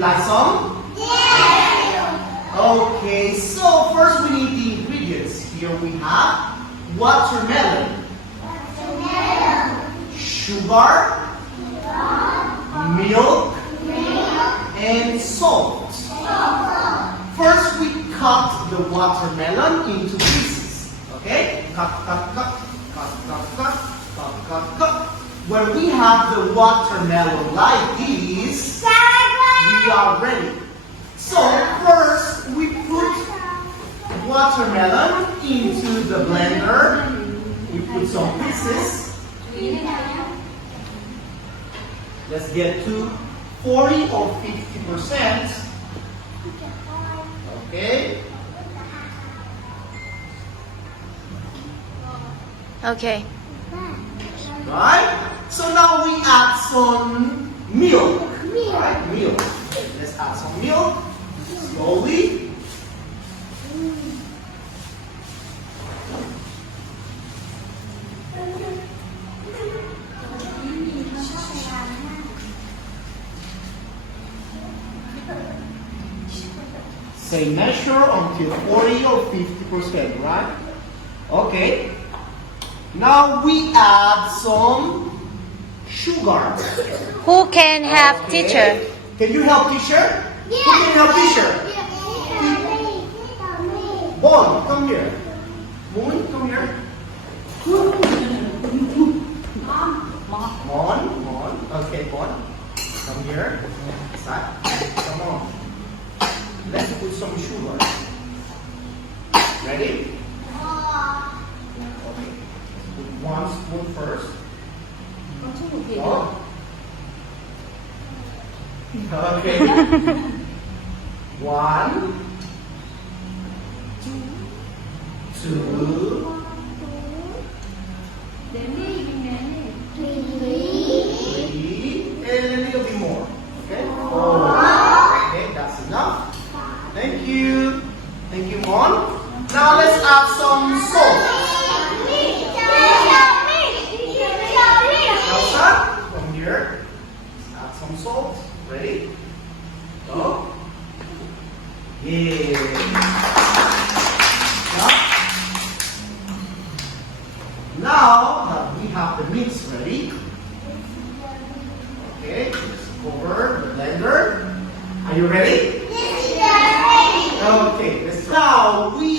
like some? Yes. Okay, so first we need the ingredients. Here we have watermelon, sugar, milk, and salt. First we cut the watermelon into pieces. Okay? Cut. When we have the watermelon like this, we are ready. So first we put watermelon into the blender. We put some pieces. Let's get to 40 or 50%. Okay. Okay. Right? So now we add some milk. Right? Milk. Let's add some milk. Slowly. Say measure until 40 or 50%, right? Okay. Now we add some sugar. Who can have Okay. teacher? Can you help teacher? Who can help teacher? Bon, come here. Moon, come here. Mon. Okay, Bon. Come here. Side. Come on. Let's put some sugar. Ready? Okay. Put 1 spoon first. Oh. Okay. 1, 2, 3, and a little bit more. Okay? 4. Okay, that's enough. Thank you. Thank you, Mon. Now let's add some salt. Elsa, come here. Let's add some salt. Ready? Go. Yeah. Now that we have the mix ready, okay, let's cover the blender. Are you ready? Okay, now we